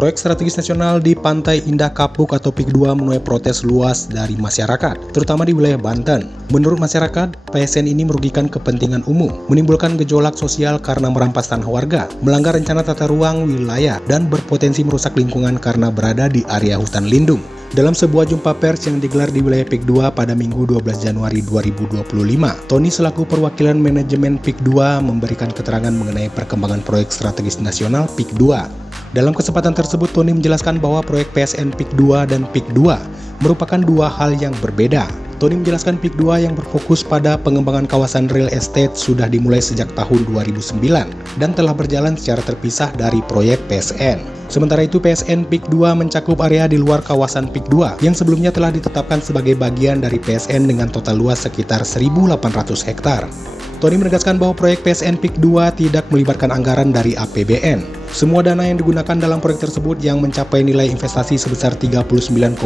Proyek strategis nasional di Pantai Indah Kapuk atau PIK 2 menuai protes luas dari masyarakat, terutama di wilayah Banten. Menurut masyarakat, PSN ini merugikan kepentingan umum, menimbulkan gejolak sosial karena merampas tanah warga, melanggar rencana tata ruang wilayah, dan berpotensi merusak lingkungan karena berada di area hutan lindung. Dalam sebuah jumpa pers yang digelar di wilayah PIK 2 pada Minggu 12 Januari 2025, Tony selaku perwakilan manajemen PIK 2 memberikan keterangan mengenai perkembangan proyek strategis nasional PIK 2. Dalam kesempatan tersebut, Tony menjelaskan bahwa proyek PSN PIK 2 dan PIK 2 merupakan dua hal yang berbeda. Tony menjelaskan PIK 2 yang berfokus pada pengembangan kawasan real estate sudah dimulai sejak tahun 2009 dan telah berjalan secara terpisah dari proyek PSN. Sementara itu PSN PIK 2 mencakup area di luar kawasan PIK 2 yang sebelumnya telah ditetapkan sebagai bagian dari PSN dengan total luas sekitar 1.800 hektar. Tony menegaskan bahwa proyek PSN PIK 2 tidak melibatkan anggaran dari APBN. Semua dana yang digunakan dalam proyek tersebut yang mencapai nilai investasi sebesar 39,7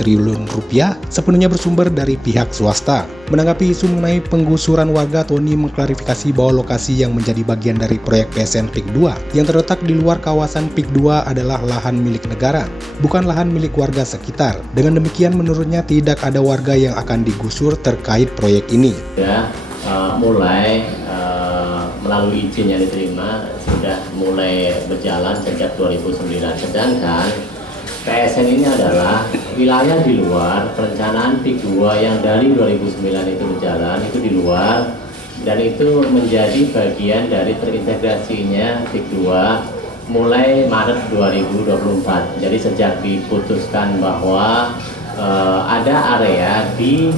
triliun rupiah sepenuhnya bersumber dari pihak swasta. Menanggapi isu mengenai penggusuran warga, Tony mengklarifikasi bahwa lokasi yang menjadi bagian dari proyek PSN PIK 2 yang terletak di luar kawasan PIK 2 adalah lahan milik negara, bukan lahan milik warga sekitar. Dengan demikian menurutnya tidak ada warga yang akan digusur terkait proyek ini. Mulai melalui izin yang diterima sudah mulai berjalan sejak 2009. Sedangkan PSN ini adalah wilayah di luar perencanaan PIK 2 yang dari 2009 itu berjalan, itu di luar, dan itu menjadi bagian dari terintegrasinya PIK 2 mulai Maret 2024. Jadi sejak diputuskan bahwa ada area di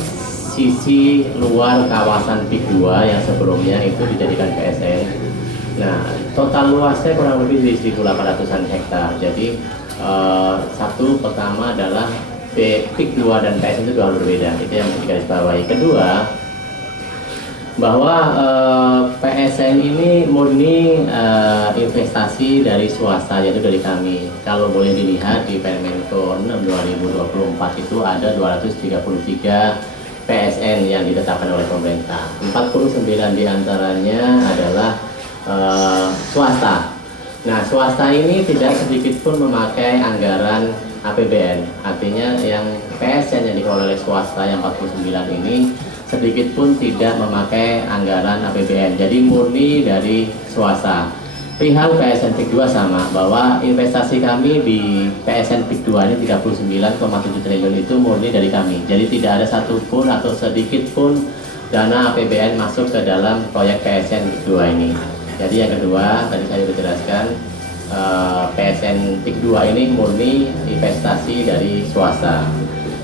sisi luar kawasan PIK 2 yang sebelumnya itu dijadikan PSN. Nah, total luasnya kurang lebih di 1.800-an hektar. Jadi satu pertama adalah PIK 2 dan PSN itu dua hal berbeda. Itu yang harus digarisbawahi. Kedua, bahwa PSN ini murni investasi dari swasta, yaitu dari kami. Kalau boleh dilihat di Permenko 6 2024 itu ada 233 PSN yang ditetapkan oleh pemerintah. 49 diantaranya adalah swasta. Nah, swasta ini tidak sedikit pun memakai anggaran APBN. Artinya yang PSN yang dikelola oleh swasta yang 49 ini sedikit pun tidak memakai anggaran APBN. Jadi murni dari swasta. Perihal PSN PIK 2 sama, bahwa investasi kami di PSN PIK 2 ini 39,7 triliun itu murni dari kami. Jadi tidak ada satupun atau sedikit pun dana APBN masuk ke dalam proyek PSN PIK 2 ini. Jadi yang kedua, tadi saya sudah jelaskan, PSN PIK 2 ini murni investasi dari swasta.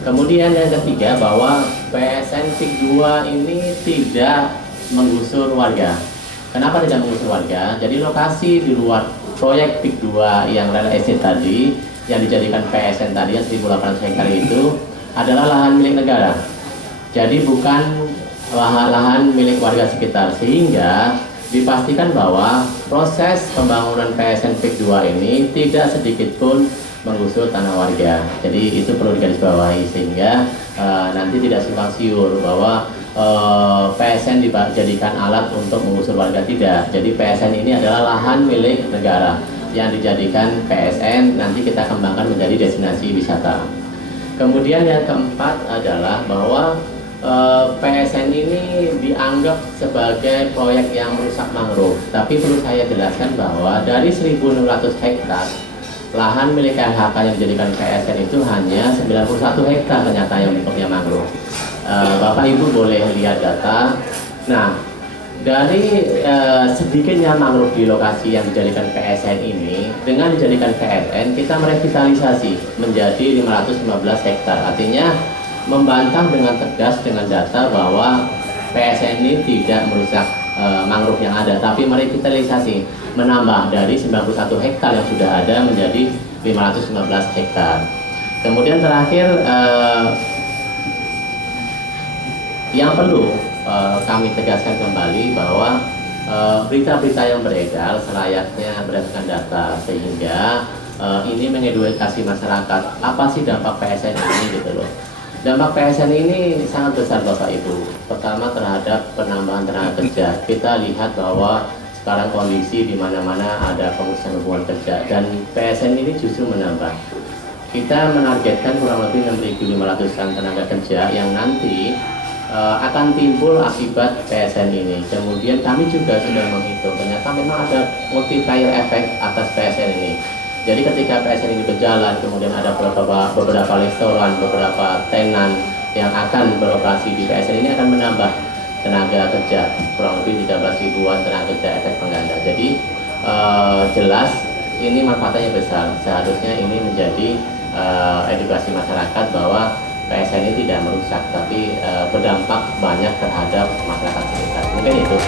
Kemudian yang ketiga, bahwa PSN PIK 2 ini tidak menggusur warga. Kenapa tidak mengusir warga? Jadi lokasi di luar proyek PIK 2 yang real estate tadi, yang dijadikan PSN tadi yang 1.800 hektar itu adalah lahan milik negara. Jadi bukan lahan milik warga sekitar, sehingga dipastikan bahwa proses pembangunan PSN PIK 2 ini tidak sedikit pun menggusur tanah warga. Jadi itu perlu digarisbawahi sehingga nanti tidak simpang siur bahwa PSN dijadikan alat untuk mengusir warga, tidak. Jadi PSN ini adalah lahan milik negara yang dijadikan PSN nanti kita kembangkan menjadi destinasi wisata. Kemudian yang keempat adalah bahwa PSN ini dianggap sebagai proyek yang merusak mangrove. Tapi perlu saya jelaskan bahwa dari 1.600 hektar lahan milik KLHK yang dijadikan PSN itu hanya 91 hektar ternyata yang bentuknya mangrove. Bapak Ibu boleh lihat data. Nah, dari sedikitnya mangrove di lokasi yang dijadikan PSN ini, dengan dijadikan PSN kita merevitalisasi menjadi 515 hektar. Artinya membantah dengan tegas dengan data bahwa PSN ini tidak merusak mangrove yang ada, tapi merevitalisasi, menambah dari 91 hektar yang sudah ada menjadi 515 hektar. Kemudian terakhir, yang perlu kami tegaskan kembali bahwa berita-berita yang beredar selayaknya berdasarkan data, sehingga ini mengedukasi masyarakat apa sih dampak PSN ini gitu loh. Dampak PSN ini sangat besar Bapak Ibu. Pertama terhadap penambahan tenaga kerja. Kita lihat bahwa sekarang kondisi di mana-mana ada pemutusan hubungan kerja, dan PSN ini justru menambah. Kita menargetkan kurang lebih 6.500-an tenaga kerja yang nanti akan timbul akibat PSN ini. Kemudian kami juga sudah menghitung, ternyata memang ada multiplier effect atas PSN ini. Jadi ketika PSN ini berjalan, kemudian ada beberapa restoran, beberapa tenan yang akan beroperasi di PSN ini akan menambah tenaga kerja, kurang lebih 13 ribuan tenaga kerja efek pengganda. Jadi jelas ini manfaatnya besar. Seharusnya ini menjadi edukasi masyarakat bahwa PSN ini tidak merusak, tapi berdampak banyak terhadap masyarakat sekitar. Mungkin itu.